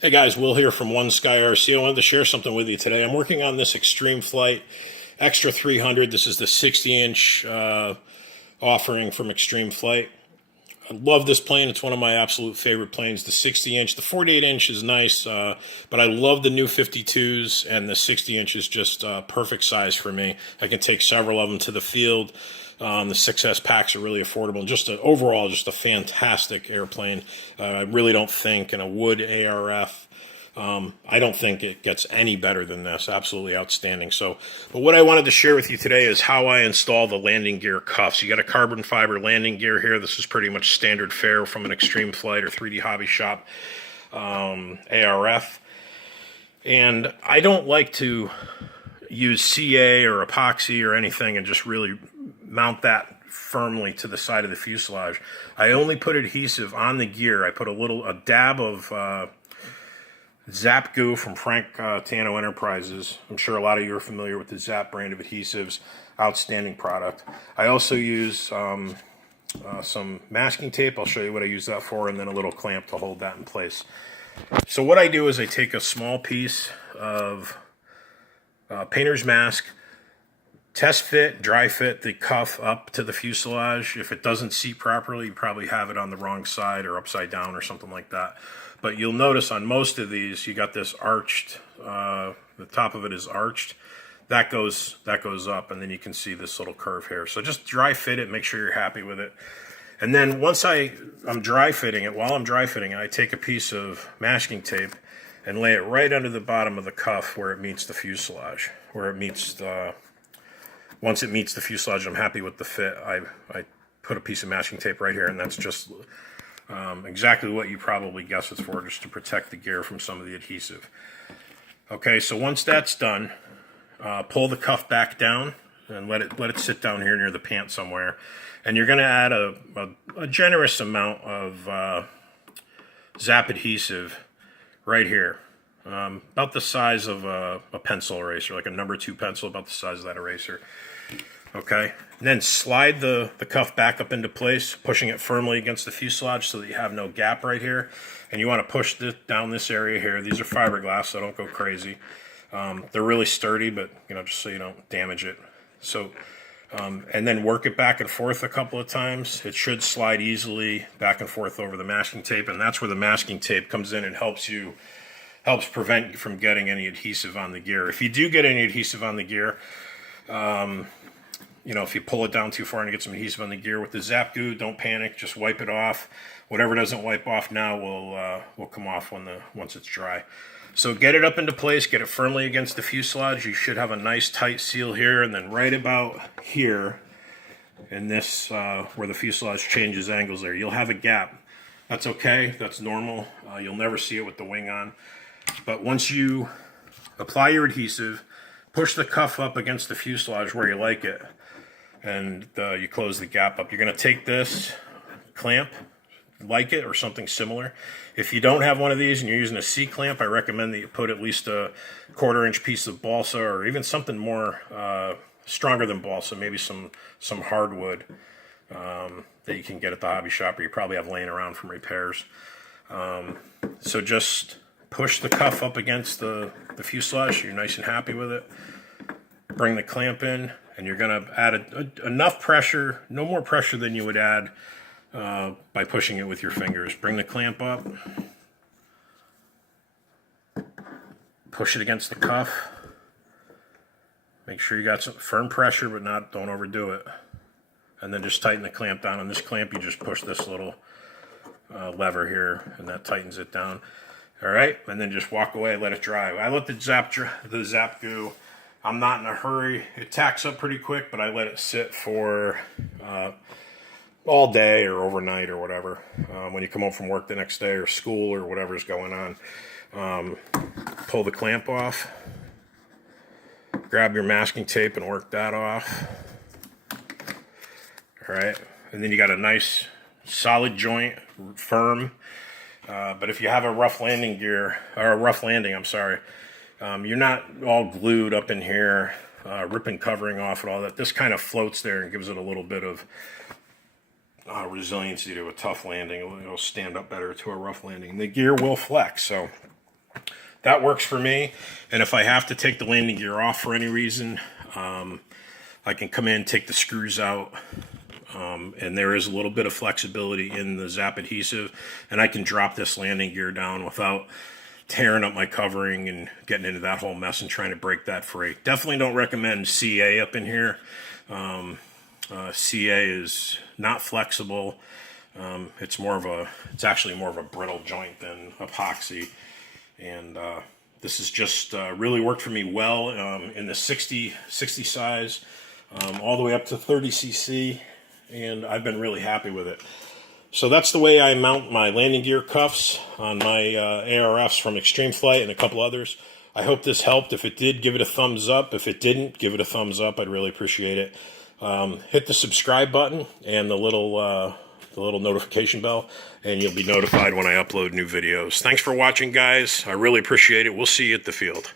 Hey guys, Will here from One Sky RC. I wanted to share something with you today. I'm working on this Extreme Flight Extra 300. This is the 60-inch offering from Extreme Flight. I love this plane. It's one of my absolute favorite planes. The 60-inch, the 48-inch is nice, but I love the new 52s, and the 60-inch is just perfect size for me. I can take several of them to the field. The 6S packs are really affordable. Overall, just a fantastic airplane. I really don't think in a wood ARF, I don't think it gets any better than this. Absolutely outstanding. But what I wanted to share with you today is how I install the landing gear cuffs. You got a carbon fiber landing gear here. This is pretty much standard fare from an Extreme Flight or 3D Hobby Shop ARF. And I don't like to use CA or epoxy or anything and just really mount that firmly to the side of the fuselage. I only put adhesive on the gear. I put a dab of Zap Goo from Frank Tano Enterprises. I'm sure a lot of you are familiar with the Zap brand of adhesives. Outstanding product. I also use some masking tape. I'll show you what I use that for, and then a little clamp to hold that in place. So what I do is I take a small piece of painter's mask, test fit, dry fit the cuff up to the fuselage. If it doesn't seat properly, you probably have it on the wrong side or upside down or something like that. But you'll notice on most of these, you got this arched, the top of it is arched. That goes up, and then you can see this little curve here. So just dry fit it, make sure you're happy with it. And then once I'm dry fitting it, while I'm dry fitting it, I take a piece of masking tape and lay it right under the bottom of the cuff where it meets the fuselage, where it meets the... Once it meets the fuselage, I'm happy with the fit. I put a piece of masking tape right here, and that's just exactly what you probably guess it's for, just to protect the gear from some of the adhesive. Okay, so once that's done, pull the cuff back down and let it sit down here near the pant somewhere. And you're going to add a generous amount of Zap adhesive right here. About the size of a pencil eraser, like a number 2 pencil, about the size of that eraser. Okay, and then slide the cuff back up into place, pushing it firmly against the fuselage so that you have no gap right here. And you want to push down this area here. These are fiberglass, so don't go crazy. They're really sturdy, but just so you don't damage it. So, and then work it back and forth a couple of times. It should slide easily back and forth over the masking tape, and that's where the masking tape comes in and helps prevent you from getting any adhesive on the gear. If you do get any adhesive on the gear, if you pull it down too far and get some adhesive on the gear with the Zap Goo, don't panic, just wipe it off. Whatever doesn't wipe off now will come off once it's dry. So get it up into place, get it firmly against the fuselage. You should have a nice tight seal here, and then right about here in this where the fuselage changes angles there, you'll have a gap. That's okay, that's normal. You'll never see it with the wing on. But once you apply your adhesive, push the cuff up against the fuselage where you like it, and you close the gap up. You're going to take this clamp, like it or something similar. If you don't have one of these and you're using a C-clamp, I recommend that you put at least a 1/4-inch piece of balsa, or even something more stronger than balsa, maybe some hardwood that you can get at the hobby shop, or you probably have laying around from repairs. So just push the cuff up against the fuselage so you're nice and happy with it. Bring the clamp in, and you're going to add enough pressure, no more pressure than you would add by pushing it with your fingers. Bring the clamp up, push it against the cuff. Make sure you got some firm pressure, but don't overdo it. And then just tighten the clamp down. On this clamp, you just push this little lever here, and that tightens it down. All right, and then just walk away, let it dry. I let the Zap Goo. I'm not in a hurry. It tacks up pretty quick, but I let it sit for all day or overnight or whatever. When you come home from work the next day or school or whatever's going on, pull the clamp off, grab your masking tape and work that off. All right, and then you got a nice solid joint, firm. But if you have a rough landing gear, or a rough landing, I'm sorry, you're not all glued up in here, ripping covering off and all that. This kind of floats there and gives it a little bit of resiliency to a tough landing. It'll stand up better to a rough landing. The gear will flex, so that works for me. And if I have to take the landing gear off for any reason, I can come in, take the screws out, and there is a little bit of flexibility in the Zap adhesive, and I can drop this landing gear down without tearing up my covering and getting into that whole mess and trying to break that free. Definitely don't recommend CA up in here. CA is not flexible. It's actually more of a brittle joint than epoxy, and this has just really worked for me well in the 60 size, all the way up to 30 cc, and I've been really happy with it. So that's the way I mount my landing gear cuffs on my ARFs from Extreme Flight and a couple others. I hope this helped. If it did, give it a thumbs up. If it didn't, give it a thumbs up. I'd really appreciate it. Hit the subscribe button and the little notification bell, and you'll be notified when I upload new videos. Thanks for watching, guys. I really appreciate it. We'll see you at the field.